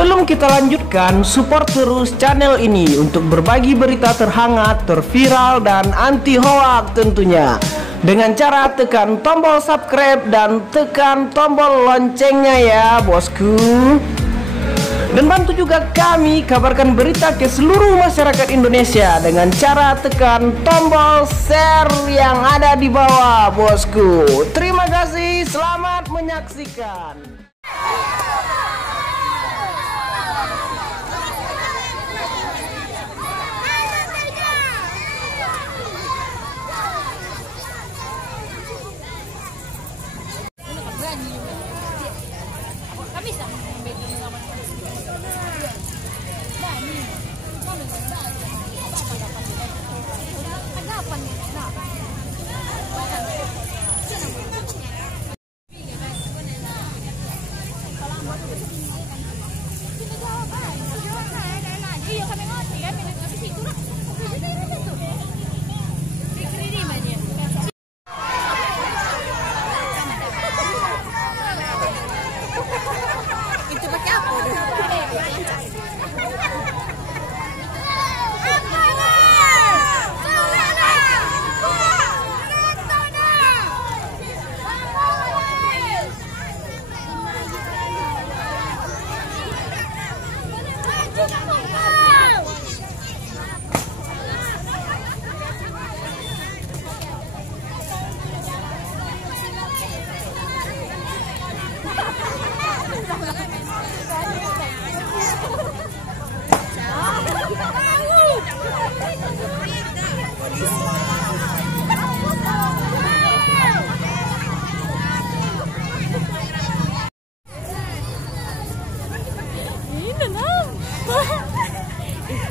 Sebelum kita lanjutkan, support terus channel ini untuk berbagi berita terhangat, terviral, dan anti hoak tentunya. Dengan cara tekan tombol subscribe dan tekan tombol loncengnya ya bosku. Dan bantu juga kami kabarkan berita ke seluruh masyarakat Indonesia dengan cara tekan tombol share yang ada di bawah bosku. Terima kasih, selamat menyaksikan.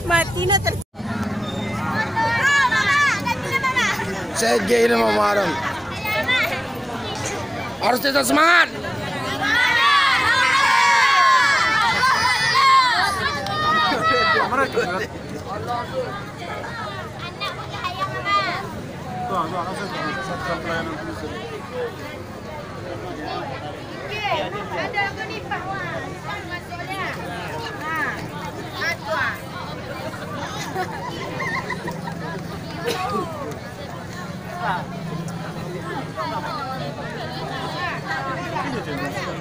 Mati na Saya gay nama Maran. Harus tetap semangat. ada apa nih Pak Wan? Masuknya. Nah, satu.